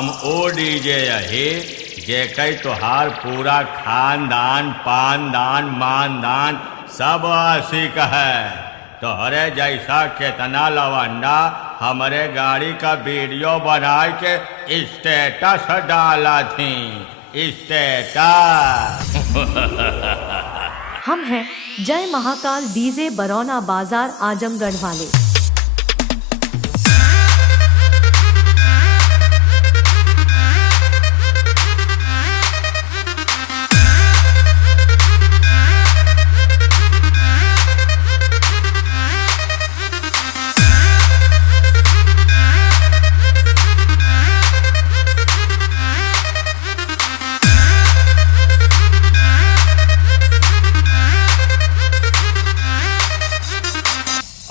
हम ओ डीजे यही जे कई तोहार पूरा खानदान पानदान मानदान सब आशिक है। तोहरे जैसा कितना लवंडा हमारे गाड़ी का वीडियो बना के स्टेटस डाला थी। स्टेटस हम हैं जय महाकाल डीजे बरौना बाजार आजमगढ़ वाले।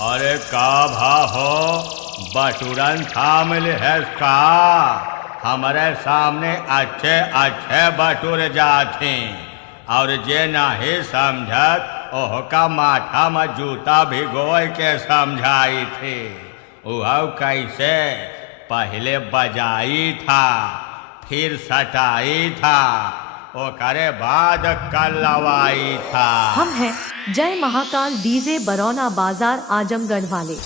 अरे का भा हो बटुरन थाम है का हमारे सामने अच्छे अच्छे बटुर जाते और जे नहीं समझत ओह का माथा में जूता भिगोए के समझाई थी। वह कैसे पहले बजाई था फिर सटाई था ओकरे बाद कलवाई था। हम हैं जय महाकाल डीजे बरौना बाजार आजमगढ़ वाले।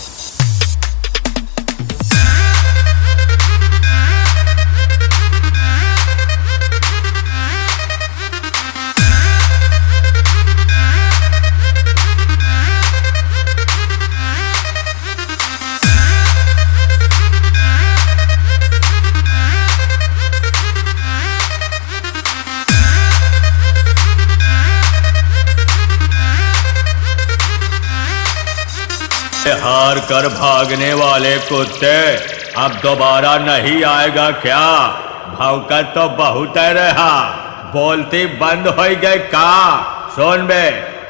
हार कर भागने वाले कुत्ते अब दोबारा नहीं आएगा क्या? भौंकत तो बहुत रहा, बोलती बंद हो गए का? सुन बे,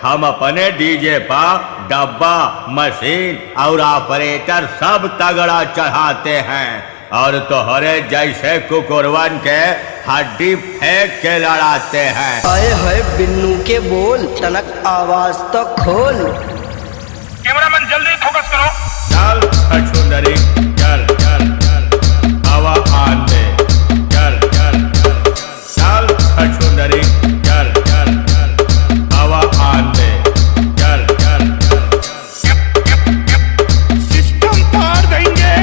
हम अपने डीजे पा डब्बा मशीन और ऑपरेटर सब तगड़ा चढ़ाते हैं और तोहरे जैसे कुकुरवन के हड्डी फेंक के लड़ाते हैं। आए है बिन्नू के बोल, तनक आवाज तो खोल। कैमरामैन जल्दी फोकस करो। चल छछुंदरी चल चल चल हवा आन दे चल चल चल चल छछुंदरी चल चल चल हवा आन दे चल चल सिस्टम पार देंगे।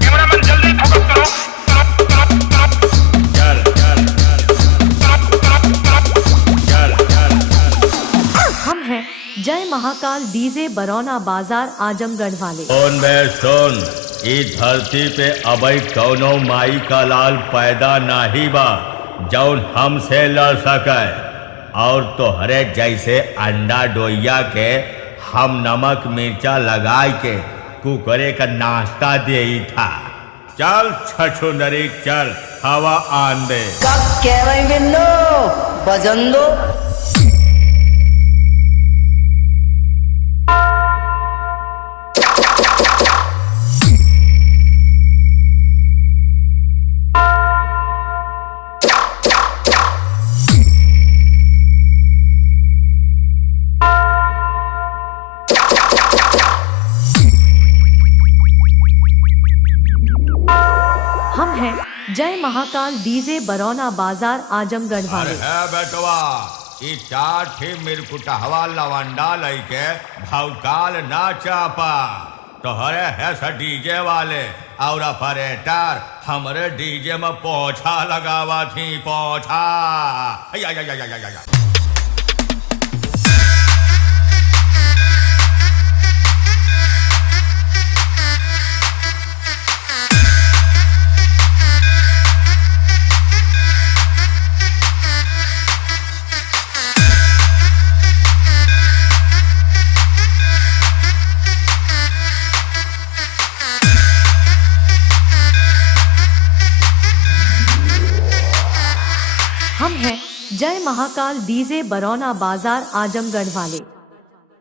कैमरामैन जल्दी फोकस करो। चल चल चल चल। हम हैं जय महाकाल डीजे बरौना बाजार आजमगढ़ वाले। सुन बे सुन, इस धरती पे अबई कौनो माई का लाल पैदा नाही बा जौन हमसे लड़ सके और तोहरे जैसे अंडा डोइया के हम नमक मिर्चा लगाए के कुकरे का नाश्ता दे था। चल छछुंदरी चल हवा आन दे। का कह रहे बिन्नू, बजन दो। हम हैं जय महाकाल डीजे बरौना बाजार आजमगढ़ वाले। अरे है बेटवा, ई चार ठी मिरकुटहवा लवंडा लइके भौकाल ना चापा। तोहरे है स डीजे वाले और ऑपरेटर हमरे डीजे में पोछा लगावा थी पोछा। या या या या या या। हम हैं जय महाकाल डीजे बरौना बाजार आजमगढ़ वाले।